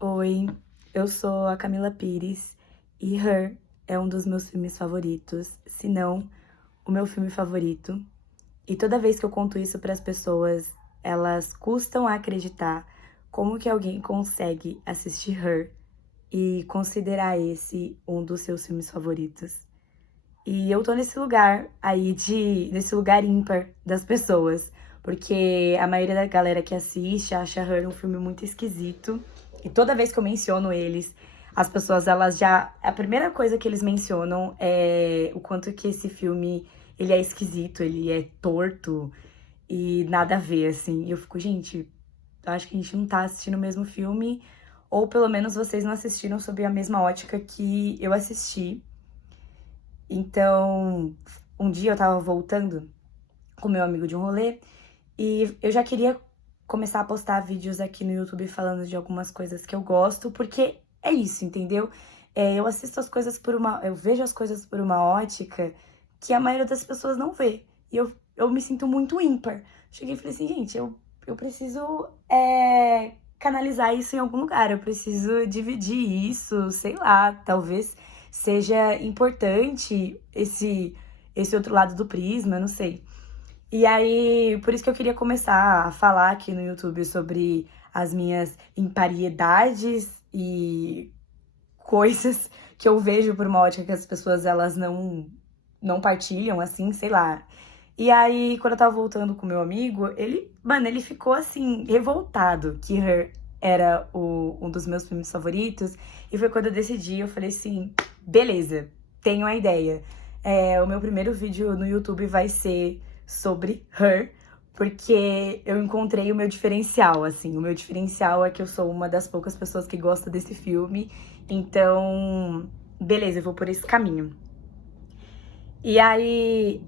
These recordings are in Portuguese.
Oi, eu sou a Camila Pires e Her é um dos meus filmes favoritos, se não o meu filme favorito. E toda vez que eu conto isso para as pessoas, elas custam a acreditar como que alguém consegue assistir Her e considerar esse um dos seus filmes favoritos. E eu tô nesse lugar aí nesse lugar ímpar das pessoas, porque a maioria da galera que assiste acha Her um filme muito esquisito. E toda vez que eu menciono eles, as pessoas, elas já... A primeira coisa que eles mencionam é o quanto que esse filme, ele é esquisito, ele é torto e nada a ver, assim. E eu fico, gente, eu acho que a gente não tá assistindo o mesmo filme, ou pelo menos vocês não assistiram sob a mesma ótica que eu assisti. Então, um dia eu tava voltando com meu amigo de um rolê e eu já queria começar a postar vídeos aqui no YouTube falando de algumas coisas que eu gosto, porque é isso, entendeu? Eu assisto as coisas eu vejo as coisas por uma ótica que a maioria das pessoas não vê. E eu me sinto muito ímpar. Cheguei e falei assim, gente, eu preciso canalizar isso em algum lugar, eu preciso dividir isso, sei lá, talvez seja importante esse outro lado do prisma, não sei. E aí, por isso que eu queria começar a falar aqui no YouTube sobre as minhas impariedades e coisas que eu vejo por uma ótica que as pessoas elas não partilham, assim, sei lá. E aí, quando eu tava voltando com meu amigo, ele ficou assim, revoltado que Her era um dos meus filmes favoritos. E foi quando eu decidi, eu falei assim, beleza, tenho a ideia. O meu primeiro vídeo no YouTube vai ser sobre Her, porque eu encontrei o meu diferencial, assim. O meu diferencial é que eu sou uma das poucas pessoas que gosta desse filme. Então, beleza, eu vou por esse caminho. E aí,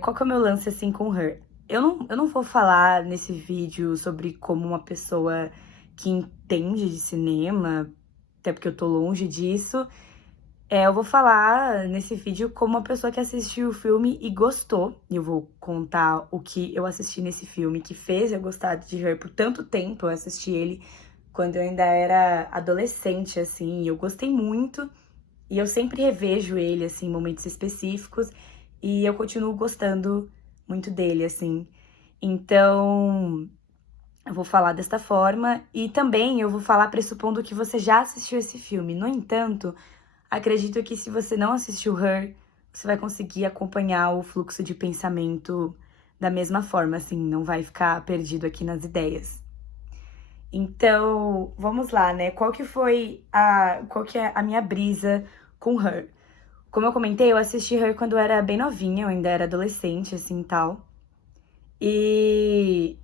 qual que é o meu lance, assim, com Her? Eu não vou falar nesse vídeo sobre como uma pessoa que entende de cinema, até porque eu tô longe disso. Eu vou falar nesse vídeo como uma pessoa que assistiu o filme e gostou. E eu vou contar o que eu assisti nesse filme, que fez eu gostar de Her por tanto tempo. Eu assisti ele quando eu ainda era adolescente, assim, e eu gostei muito. E eu sempre revejo ele, assim, em momentos específicos. E eu continuo gostando muito dele, assim. Então, eu vou falar desta forma. E também eu vou falar pressupondo que você já assistiu esse filme. No entanto, acredito que se você não assistiu Her, você vai conseguir acompanhar o fluxo de pensamento da mesma forma, assim. Não vai ficar perdido aqui nas ideias. Então, vamos lá, né? Qual que é a minha brisa com Her? Como eu comentei, eu assisti Her quando eu era bem novinha, eu ainda era adolescente, assim, tal. E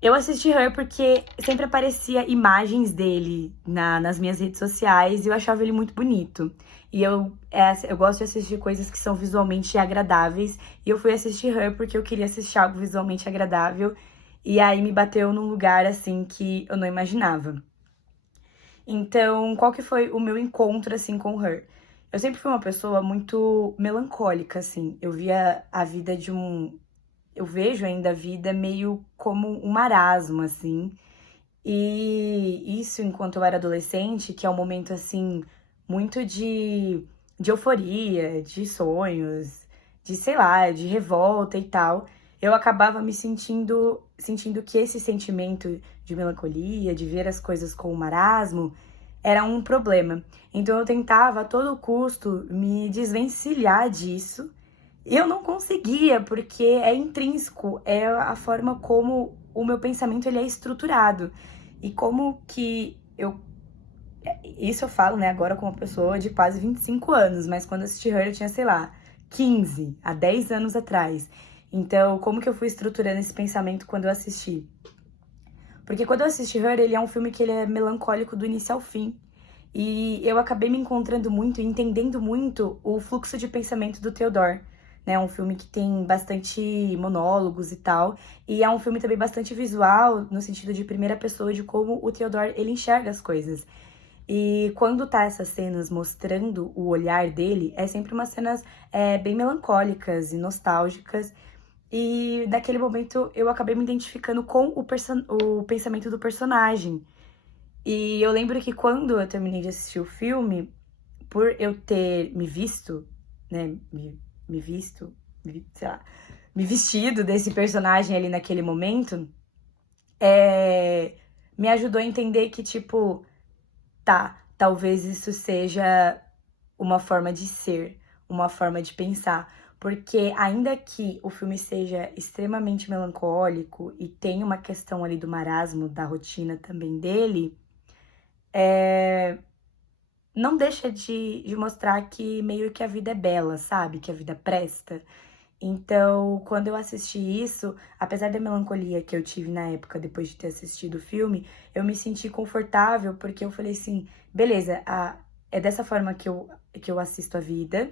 eu assisti Her porque sempre aparecia imagens dele nas minhas redes sociais e eu achava ele muito bonito. E eu gosto de assistir coisas que são visualmente agradáveis. E eu fui assistir Her porque eu queria assistir algo visualmente agradável. E aí me bateu num lugar, assim, que eu não imaginava. Então, qual que foi o meu encontro, assim, com Her? Eu sempre fui uma pessoa muito melancólica, assim. Eu vejo ainda a vida meio como um marasmo, assim. E isso enquanto eu era adolescente, que é um momento, assim, muito de euforia, de sonhos, de, sei lá, de revolta e tal. Eu acabava sentindo que esse sentimento de melancolia, de ver as coisas com o marasmo, era um problema. Então eu tentava a todo custo me desvencilhar disso. E eu não conseguia, porque é intrínseco, é a forma como o meu pensamento ele é estruturado. E como que eu... Isso eu falo, né, agora como uma pessoa de quase 25 anos, mas quando eu assisti Her eu tinha, sei lá, 15, há 10 anos atrás. Então, como que eu fui estruturando esse pensamento quando eu assisti? Porque quando eu assisti Her, ele é um filme que ele é melancólico do início ao fim. E eu acabei me encontrando muito e entendendo muito o fluxo de pensamento do Theodore. Né? É um filme que tem bastante monólogos e tal. E é um filme também bastante visual, no sentido de primeira pessoa, de como o Theodore ele enxerga as coisas. E quando tá essas cenas mostrando o olhar dele, é sempre umas cenas bem melancólicas e nostálgicas. E naquele momento eu acabei me identificando com o pensamento do personagem. E eu lembro que quando eu terminei de assistir o filme, por eu ter me visto, né, me visto, sei lá, me vestido desse personagem ali naquele momento, me ajudou a entender que, tipo, tá, talvez isso seja uma forma de ser, uma forma de pensar. Porque ainda que o filme seja extremamente melancólico e tem uma questão ali do marasmo, da rotina também dele, não deixa de mostrar que meio que a vida é bela, sabe? Que a vida presta. Então, quando eu assisti isso, apesar da melancolia que eu tive na época, depois de ter assistido o filme, eu me senti confortável, porque eu falei assim, beleza, é dessa forma que eu assisto a vida,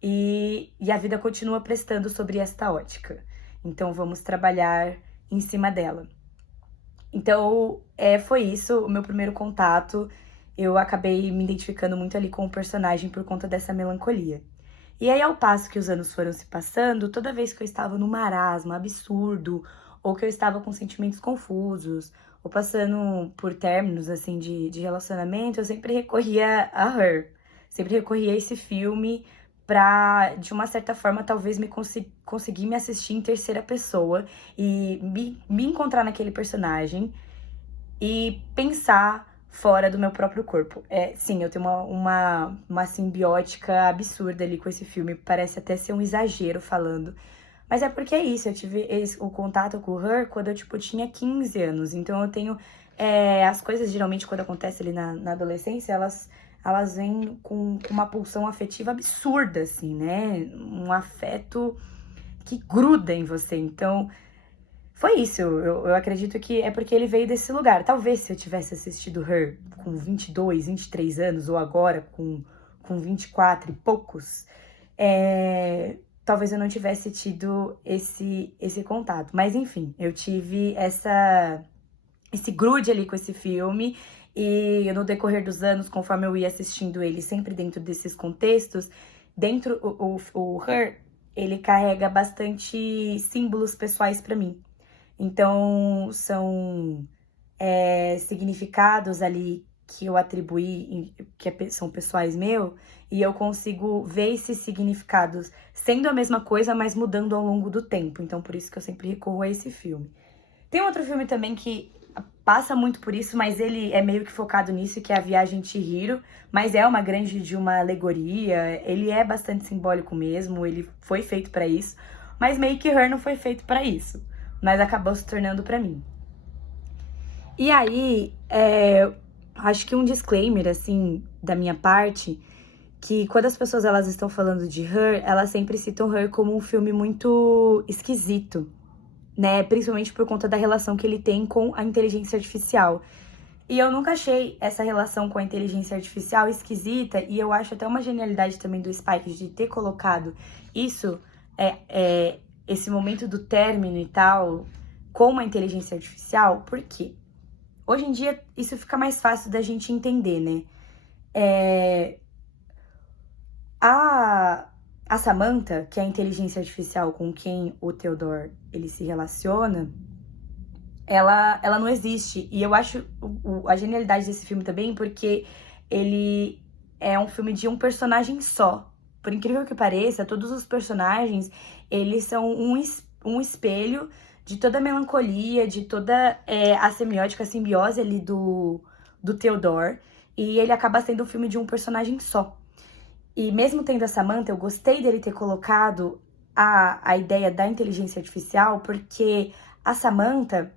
e a vida continua prestando sobre esta ótica. Então, vamos trabalhar em cima dela. Então, foi isso, o meu primeiro contato. Eu acabei me identificando muito ali com o personagem por conta dessa melancolia. E aí, ao passo que os anos foram se passando, toda vez que eu estava num marasmo absurdo, ou que eu estava com sentimentos confusos, ou passando por términos, assim, de relacionamento, eu sempre recorria a Her. Sempre recorria a esse filme pra, de uma certa forma, talvez conseguir me assistir em terceira pessoa e me encontrar naquele personagem e pensar fora do meu próprio corpo. Sim, eu tenho uma simbiótica absurda ali com esse filme, parece até ser um exagero falando. Mas é porque é isso, eu tive o contato com o Her quando eu, tipo, tinha 15 anos. Então eu tenho... as coisas, geralmente, quando acontece ali na adolescência, elas vêm com uma pulsão afetiva absurda, assim, né? Um afeto que gruda em você. Então, foi isso. Eu acredito que é porque ele veio desse lugar. Talvez se eu tivesse assistido Her com 22, 23 anos, ou agora com 24 e poucos, talvez eu não tivesse tido esse contato. Mas enfim, eu tive esse grude ali com esse filme. E no decorrer dos anos, conforme eu ia assistindo ele sempre dentro desses contextos, dentro o Her, ele carrega bastante símbolos pessoais pra mim. Então, são significados ali que eu atribuí, que são pessoais meus, e eu consigo ver esses significados sendo a mesma coisa, mas mudando ao longo do tempo. Então, por isso que eu sempre recorro a esse filme. Tem outro filme também que passa muito por isso, mas ele é meio que focado nisso, que é A Viagem de Chihiro, mas é uma grande de uma alegoria, ele é bastante simbólico mesmo, ele foi feito pra isso, mas meio que Her não foi feito pra isso, mas acabou se tornando pra mim. E aí, acho que um disclaimer, assim, da minha parte, que quando as pessoas elas estão falando de Her, elas sempre citam Her como um filme muito esquisito, né? Principalmente por conta da relação que ele tem com a inteligência artificial. E eu nunca achei essa relação com a inteligência artificial esquisita, e eu acho até uma genialidade também do Spike de ter colocado isso, esse momento do término e tal, com uma inteligência artificial, por quê? Hoje em dia, isso fica mais fácil da gente entender, né? A Samantha, que é a inteligência artificial com quem o Theodore ele se relaciona, ela não existe. E eu acho a genialidade desse filme também, porque ele é um filme de um personagem só. Por incrível que pareça, todos os personagens, eles são um espelho de toda a melancolia, de toda a semiótica, a simbiose ali do Theodore. E ele acaba sendo um filme de um personagem só. E mesmo tendo a Samantha, eu gostei dele ter colocado a ideia da inteligência artificial, porque a Samantha,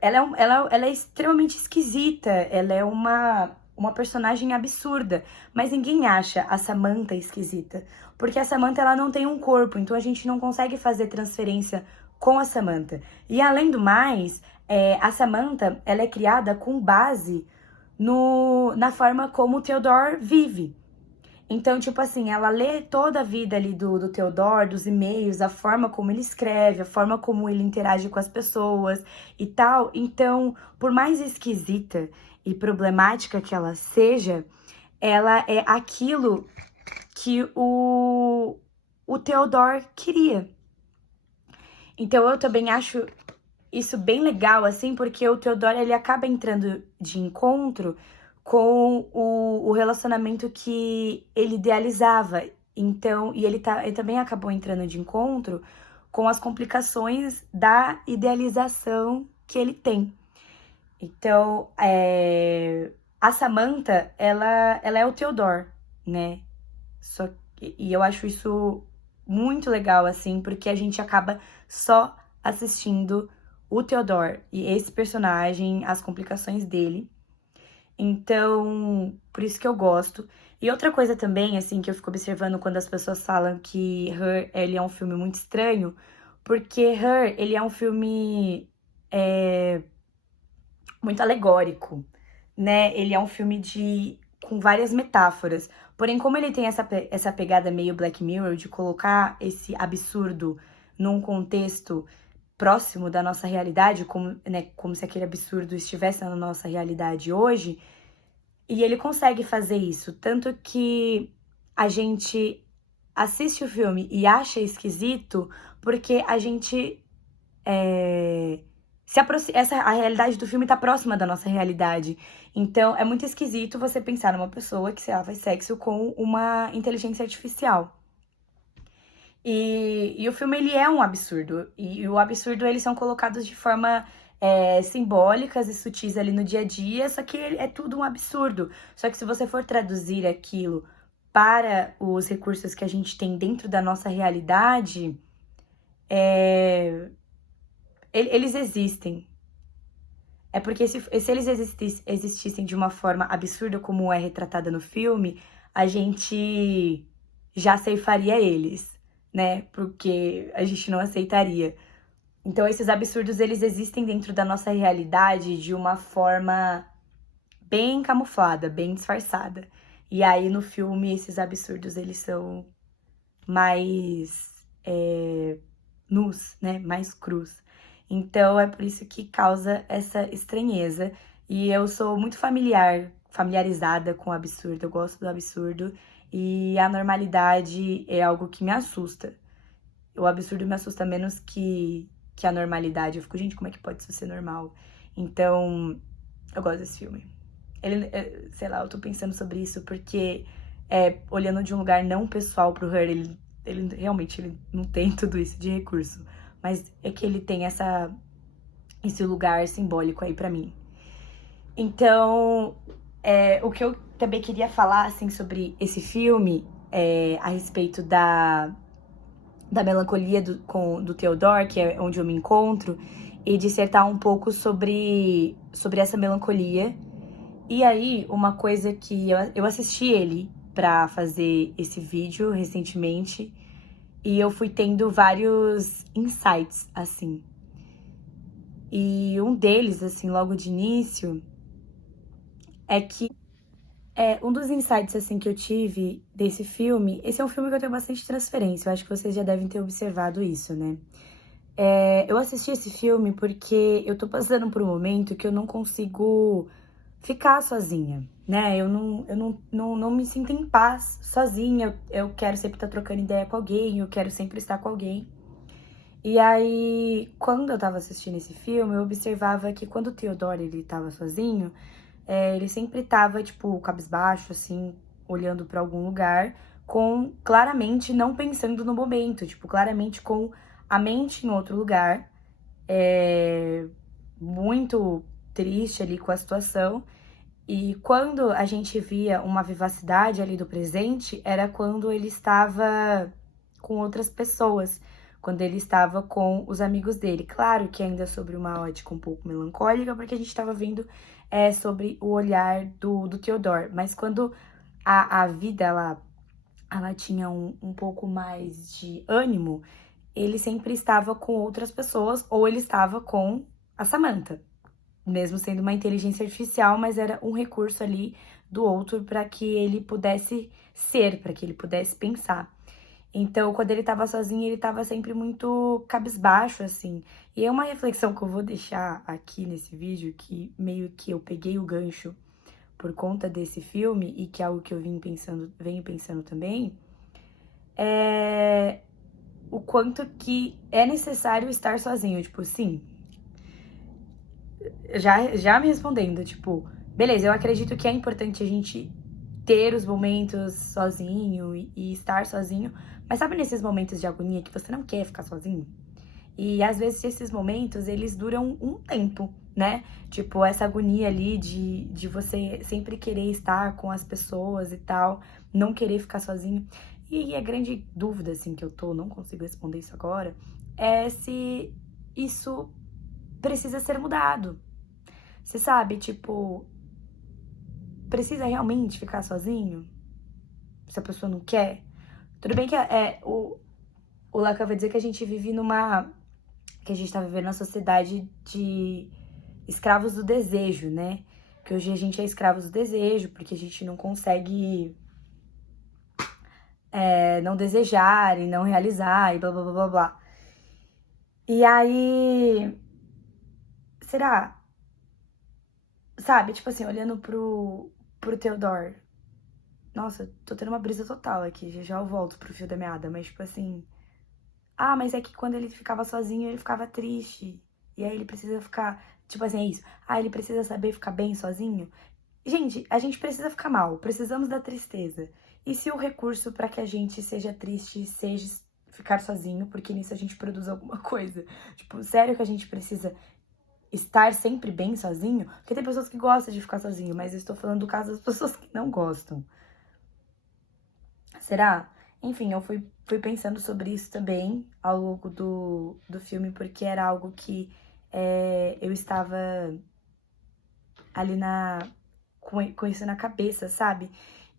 ela é extremamente esquisita, ela é uma personagem absurda, mas ninguém acha a Samantha esquisita, porque a Samantha ela não tem um corpo, então a gente não consegue fazer transferência com a Samantha. E além do mais, a Samantha ela é criada com base na forma como o Theodore vive. Então, tipo assim, ela lê toda a vida ali do Theodore, dos e-mails, a forma como ele escreve, a forma como ele interage com as pessoas e tal. Então, por mais esquisita e problemática que ela seja, ela é aquilo que o Theodore queria. Então, eu também acho isso bem legal, assim, porque o Theodore, ele acaba entrando de encontro com o relacionamento que ele idealizava. Então, e ele também acabou entrando de encontro com as complicações da idealização que ele tem. Então, a Samantha, ela é o Theodore, né? E eu acho isso muito legal, assim, porque a gente acaba só assistindo o Theodore e esse personagem, as complicações dele. Então, por isso que eu gosto. E outra coisa também, assim, que eu fico observando quando as pessoas falam que Her, ele é um filme muito estranho, porque Her, ele é um filme muito alegórico, né? Ele é um filme com várias metáforas. Porém, como ele tem essa pegada meio Black Mirror de colocar esse absurdo num contexto próximo da nossa realidade, como se aquele absurdo estivesse na nossa realidade hoje, e ele consegue fazer isso. Tanto que a gente assiste o filme e acha esquisito, porque a gente a realidade do filme tá próxima da nossa realidade. Então, é muito esquisito você pensar numa pessoa que, sei lá, faz sexo com uma inteligência artificial. E o filme, ele é um absurdo. E o absurdo, eles são colocados de forma simbólicas e sutis ali no dia a dia, só que é tudo um absurdo. Só que se você for traduzir aquilo para os recursos que a gente tem dentro da nossa realidade, eles existem. É porque se eles existissem de uma forma absurda como é retratada no filme, a gente já ceifaria eles, né? Porque a gente não aceitaria. Então esses absurdos, eles existem dentro da nossa realidade de uma forma bem camuflada, bem disfarçada. E aí no filme esses absurdos, eles são mais nus, né? Mais crus. Então é por isso que causa essa estranheza. E eu sou muito familiarizada com o absurdo, eu gosto do absurdo. E a normalidade é algo que me assusta. O absurdo me assusta menos que a normalidade. Eu fico, gente, como é que pode isso ser normal? Então, eu gosto desse filme. Sei lá, eu tô pensando sobre isso porque, olhando de um lugar não pessoal pro Her, ele realmente ele não tem tudo isso de recurso. Mas é que ele tem esse lugar simbólico aí pra mim. Então, o que eu também queria falar, assim, sobre esse filme, a respeito da melancolia do Theodore, que é onde eu me encontro, e dissertar um pouco sobre essa melancolia. E aí, uma coisa que eu assisti ele pra fazer esse vídeo recentemente, e eu fui tendo vários insights, assim. E um deles, assim, logo de início, é que um dos insights, assim, que eu tive desse filme, esse é um filme que eu tenho bastante transferência, eu acho que vocês já devem ter observado isso, né? Eu assisti esse filme porque eu tô passando por um momento que eu não consigo ficar sozinha, né? Eu não me sinto em paz sozinha, eu quero sempre estar trocando ideia com alguém, eu quero sempre estar com alguém. E aí, quando eu tava assistindo esse filme, eu observava que quando o Theodore, ele tava sozinho, ele sempre tava, tipo, cabisbaixo, assim, olhando pra algum lugar, claramente não pensando no momento, tipo, claramente com a mente em outro lugar, muito triste ali com a situação. E quando a gente via uma vivacidade ali do presente, era quando ele estava com outras pessoas, quando ele estava com os amigos dele. Claro que ainda sobre uma ótica um pouco melancólica, porque a gente estava vendo sobre o olhar do Theodore. Mas quando a vida, ela tinha um pouco mais de ânimo, ele sempre estava com outras pessoas, ou ele estava com a Samantha, mesmo sendo uma inteligência artificial, mas era um recurso ali do outro para que ele pudesse ser, para que ele pudesse pensar. Então, quando ele tava sozinho, ele tava sempre muito cabisbaixo, assim. E é uma reflexão que eu vou deixar aqui nesse vídeo, que meio que eu peguei o gancho por conta desse filme, e que é algo que eu venho pensando também, é o quanto que é necessário estar sozinho. Tipo, sim, já me respondendo, tipo, beleza, eu acredito que é importante a gente ter os momentos sozinho e estar sozinho, mas sabe nesses momentos de agonia que você não quer ficar sozinho? E às vezes esses momentos, eles duram um tempo, né? Tipo, essa agonia ali de você sempre querer estar com as pessoas e tal, não querer ficar sozinho. E a grande dúvida, assim, que eu tô, não consigo responder isso agora, é se isso precisa ser mudado. Você sabe, tipo, precisa realmente ficar sozinho? Se a pessoa não quer? Tudo bem que o Lacan vai dizer que a gente vive numa... que a gente tá vivendo numa sociedade de escravos do desejo, né? Que hoje a gente é escravos do desejo, porque a gente não consegue não desejar e não realizar e blá blá blá blá blá. E aí, será? Sabe, tipo assim, olhando pro Theodore. Nossa, tô tendo uma brisa total aqui, já eu volto pro fio da meada, mas tipo assim... Ah, mas é que quando ele ficava sozinho, ele ficava triste. E aí ele precisa ficar... Tipo assim, é isso. Ah, ele precisa saber ficar bem sozinho. Gente, a gente precisa ficar mal, precisamos da tristeza. E se o recurso para que a gente seja triste seja ficar sozinho, porque nisso a gente produz alguma coisa? Tipo, sério que a gente precisa estar sempre bem sozinho? Porque tem pessoas que gostam de ficar sozinho, mas eu estou falando do caso das pessoas que não gostam. Será? Enfim, eu fui pensando sobre isso também ao longo do filme, porque era algo que eu estava ali com isso na cabeça, sabe?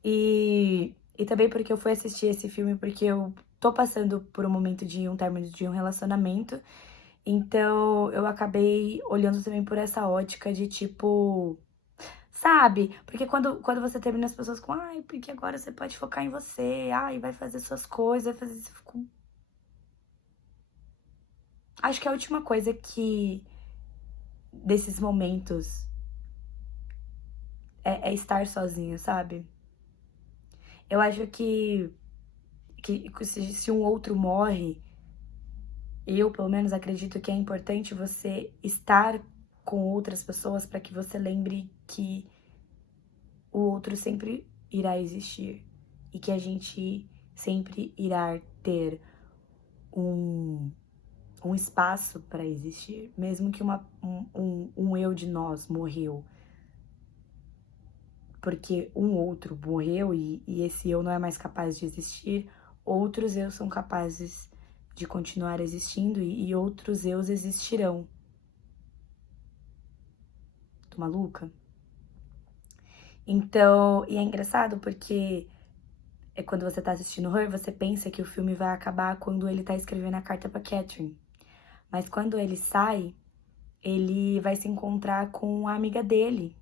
E também porque eu fui assistir esse filme porque eu tô passando por um momento de um término de um relacionamento. Então eu acabei olhando também por essa ótica de tipo, sabe? Porque quando você termina as pessoas com, ai, porque agora você pode focar em você, ai, vai fazer suas coisas, vai fazer isso. Acho que a última coisa que desses momentos é estar sozinho, sabe? Eu acho que se um outro morre, eu, pelo menos, acredito que é importante você estar com outras pessoas para que você lembre que o outro sempre irá existir e que a gente sempre irá ter um, um espaço para existir, mesmo que um eu de nós morreu, porque um outro morreu e esse eu não é mais capaz de existir, outros eu são capazes de continuar existindo e outros eus existirão. Tô maluca? Então, e é engraçado porque quando você tá assistindo Her, você pensa que o filme vai acabar quando ele tá escrevendo a carta pra Catherine. Mas quando ele sai, ele vai se encontrar com a amiga dele.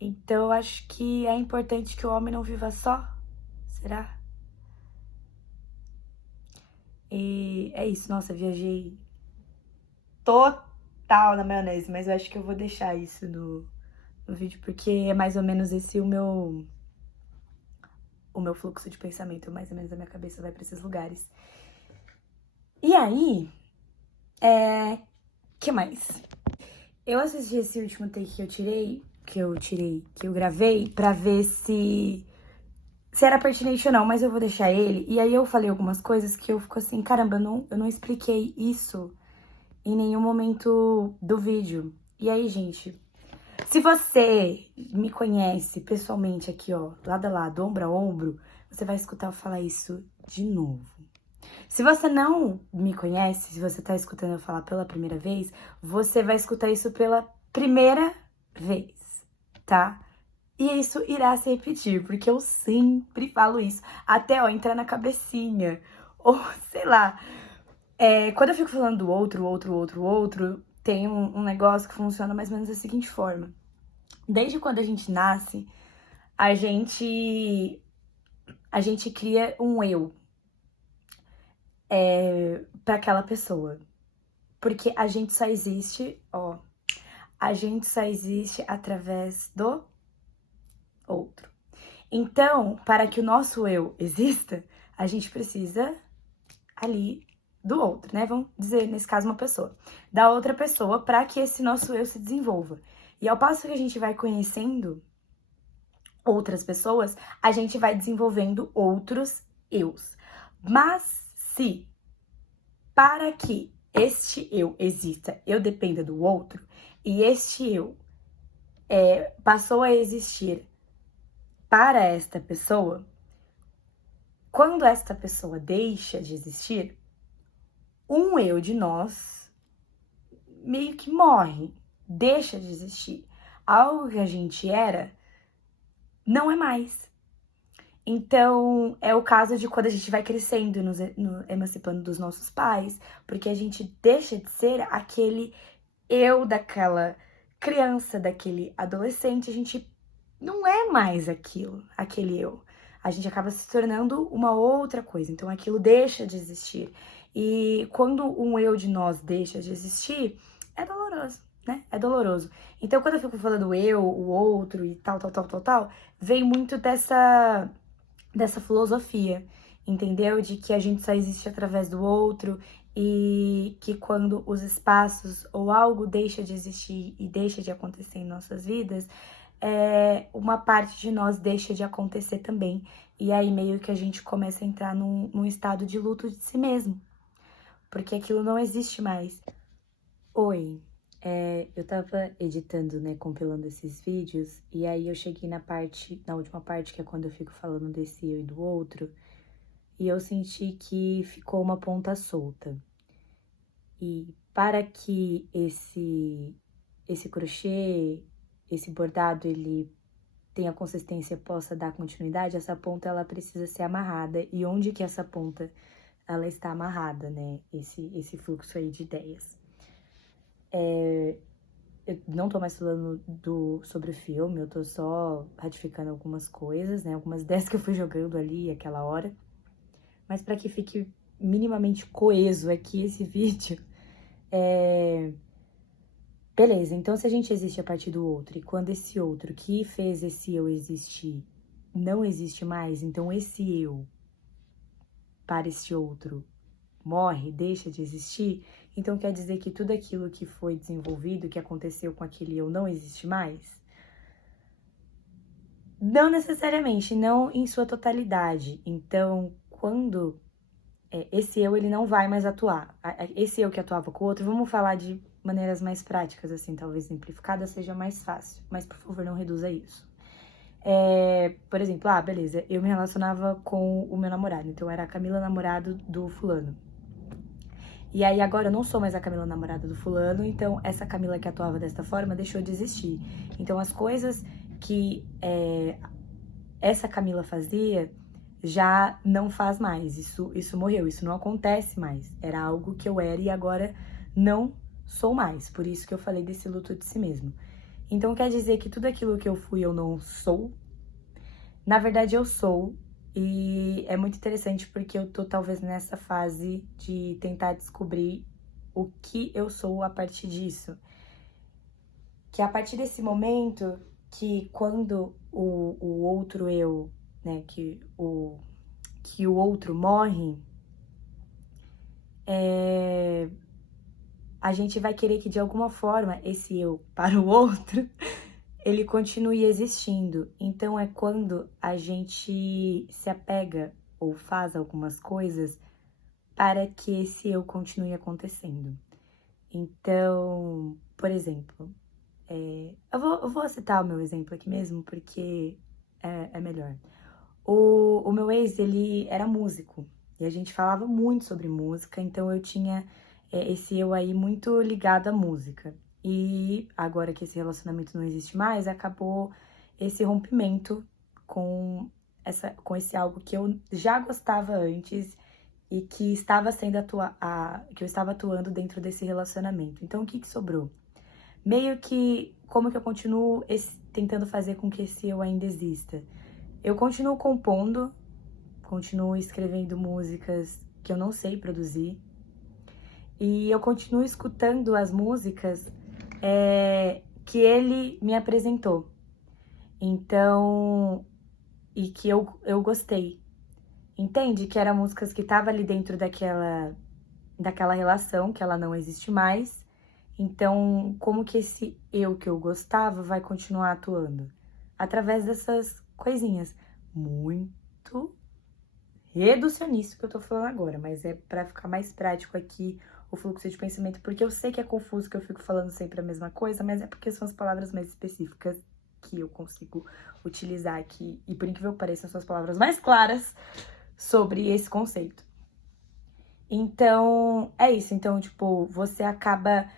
Então, eu acho que é importante que o homem não viva só. Será? E é isso. Nossa, viajei total na maionese, mas eu acho que eu vou deixar isso no vídeo, porque é mais ou menos esse o meu fluxo de pensamento, mais ou menos a minha cabeça vai pra esses lugares. E aí, que mais? Eu assisti esse último take que eu gravei, pra ver se era pertinente ou não, mas eu vou deixar ele. E aí eu falei algumas coisas que eu fico assim, caramba, eu não expliquei isso em nenhum momento do vídeo. E aí, gente, se você me conhece pessoalmente aqui, ó, lado a lado, ombro a ombro, você vai escutar eu falar isso de novo. Se você não me conhece, se você tá escutando eu falar pela primeira vez, você vai escutar isso pela primeira vez, tá? E isso irá se repetir, porque eu sempre falo isso, até, ó, entrar na cabecinha, ou sei lá. Quando eu fico falando do outro, tem um negócio que funciona mais ou menos da seguinte forma. Desde quando a gente nasce, a gente cria um eu para aquela pessoa. Porque a gente só existe, ó, a gente só existe através do outro. Então, para que o nosso eu exista, a gente precisa ali do outro, né? Vamos dizer, nesse caso, uma pessoa. Da outra pessoa para que esse nosso eu se desenvolva. E ao passo que a gente vai conhecendo outras pessoas, a gente vai desenvolvendo outros eus. Mas se para que este eu exista, eu dependa do outro, e este eu passou a existir para esta pessoa, quando esta pessoa deixa de existir, um eu de nós meio que morre, deixa de existir. Algo que a gente era, não é mais. Então, é o caso de quando a gente vai crescendo, emancipando dos nossos pais, porque a gente deixa de ser aquele eu daquela criança, daquele adolescente, a gente não é mais aquele eu. A gente acaba se tornando uma outra coisa, então aquilo deixa de existir. E quando um eu de nós deixa de existir, é doloroso, né? É doloroso. Então, quando eu fico falando eu, o outro e tal, vem muito dessa filosofia, entendeu? De que a gente só existe através do outro e que quando os espaços ou algo deixa de existir e deixa de acontecer em nossas vidas, uma parte de nós deixa de acontecer também. E aí meio que a gente começa a entrar num estado de luto de si mesmo, porque aquilo não existe mais. Oi, eu tava editando, né, compilando esses vídeos, e aí eu cheguei na última parte, que é quando eu fico falando desse eu e do outro, e eu senti que ficou uma ponta solta. E para que esse crochê, esse bordado, ele tenha consistência e possa dar continuidade, essa ponta ela precisa ser amarrada. E onde que essa ponta ela está amarrada, né? Esse fluxo aí de ideias. Eu não tô mais falando sobre o filme, eu tô só ratificando algumas coisas, né? Algumas ideias que eu fui jogando ali aquela hora. Mas para que fique minimamente coeso aqui esse vídeo, beleza, então se a gente existe a partir do outro, e quando esse outro que fez esse eu existir não existe mais, então esse eu para esse outro morre, deixa de existir, então quer dizer que tudo aquilo que foi desenvolvido, que aconteceu com aquele eu não existe mais? Não necessariamente, não em sua totalidade. Então, quando esse eu, ele não vai mais atuar. Esse eu que atuava com o outro, vamos falar de maneiras mais práticas, assim, talvez simplificada seja mais fácil. Mas, por favor, não reduza isso. Por exemplo, beleza, eu me relacionava com o meu namorado, então era a Camila namorado do fulano. E aí agora eu não sou mais a Camila namorada do fulano, então essa Camila que atuava desta forma deixou de existir. Então as coisas que essa Camila fazia já não faz mais, isso morreu, isso não acontece mais. Era algo que eu era e agora não sou mais, por isso que eu falei desse luto de si mesmo. Então quer dizer que tudo aquilo que eu fui eu não sou? Na verdade eu sou, e é muito interessante porque eu tô talvez nessa fase de tentar descobrir o que eu sou a partir disso. Que é a partir desse momento que quando o outro eu, né, que o outro morre, a gente vai querer que de alguma forma esse eu para o outro ele continue existindo. Então é quando a gente se apega ou faz algumas coisas para que esse eu continue acontecendo. Então, por exemplo, eu vou citar o meu exemplo aqui mesmo, porque é melhor. O meu ex, ele era músico, e a gente falava muito sobre música, então eu tinha esse eu aí muito ligado à música. E agora que esse relacionamento não existe mais, acabou esse rompimento com esse algo que eu já gostava antes e que estava sendo que eu estava atuando dentro desse relacionamento. Então, o que sobrou? Meio que, como que eu continuo tentando fazer com que esse eu ainda exista? Eu continuo compondo, continuo escrevendo músicas que eu não sei produzir, e eu continuo escutando as músicas que ele me apresentou. Então, e que eu gostei. Entende? Que eram músicas que estavam ali dentro daquela relação, que ela não existe mais. Então, como que esse eu que eu gostava vai continuar atuando? Através dessas coisinhas. Muito reducionista que eu tô falando agora, mas é pra ficar mais prático aqui o fluxo de pensamento, porque eu sei que é confuso que eu fico falando sempre a mesma coisa, mas é porque são as palavras mais específicas que eu consigo utilizar aqui, e por incrível que pareça, são as palavras mais claras sobre esse conceito. Então, é isso. Então, tipo, você acaba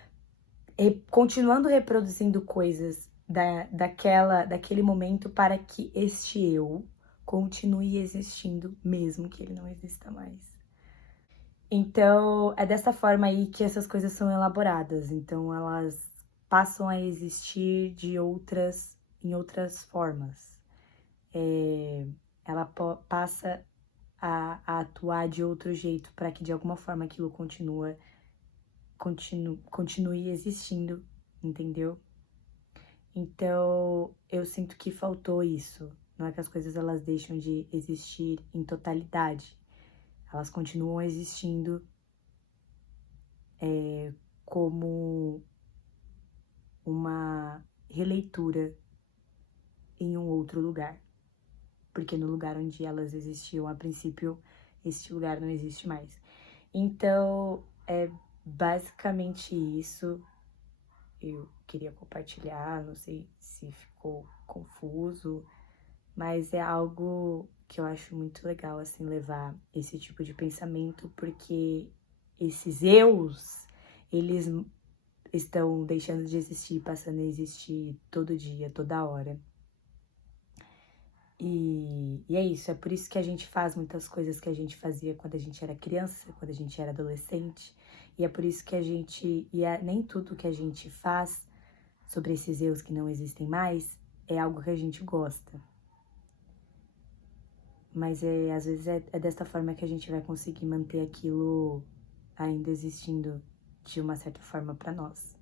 continuando reproduzindo coisas daquele momento para que este eu continue existindo, mesmo que ele não exista mais. Então, é dessa forma aí que essas coisas são elaboradas. Então, elas passam a existir em outras formas. Ela passa a atuar de outro jeito para que de alguma forma aquilo continue existindo, entendeu? Então, eu sinto que faltou isso. Não é que as coisas elas deixam de existir em totalidade. Elas continuam existindo como uma releitura em um outro lugar. Porque no lugar onde elas existiam a princípio, este lugar não existe mais. Então, é basicamente isso. Eu queria compartilhar, não sei se ficou confuso, mas é algo que eu acho muito legal, assim, levar esse tipo de pensamento, porque esses eus, eles estão deixando de existir, passando a existir todo dia, toda hora. E é isso, é por isso que a gente faz muitas coisas que a gente fazia quando a gente era criança, quando a gente era adolescente. E é por isso que nem tudo que a gente faz sobre esses eus que não existem mais é algo que a gente gosta. Mas às vezes é desta forma que a gente vai conseguir manter aquilo ainda existindo de uma certa forma para nós.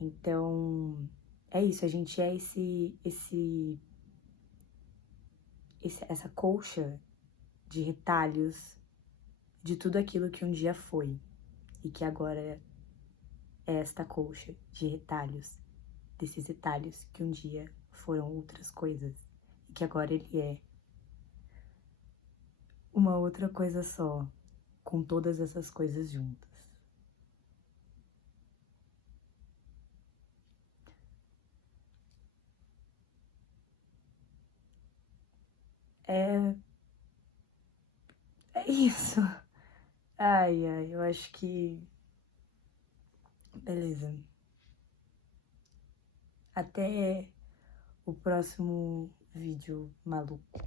Então, é isso, a gente é essa colcha de retalhos de tudo aquilo que um dia foi e que agora é esta colcha de retalhos, desses retalhos que um dia foram outras coisas e que agora ele é uma outra coisa só, com todas essas coisas juntas. É isso. Ai, eu acho que. Beleza. Até o próximo vídeo maluco.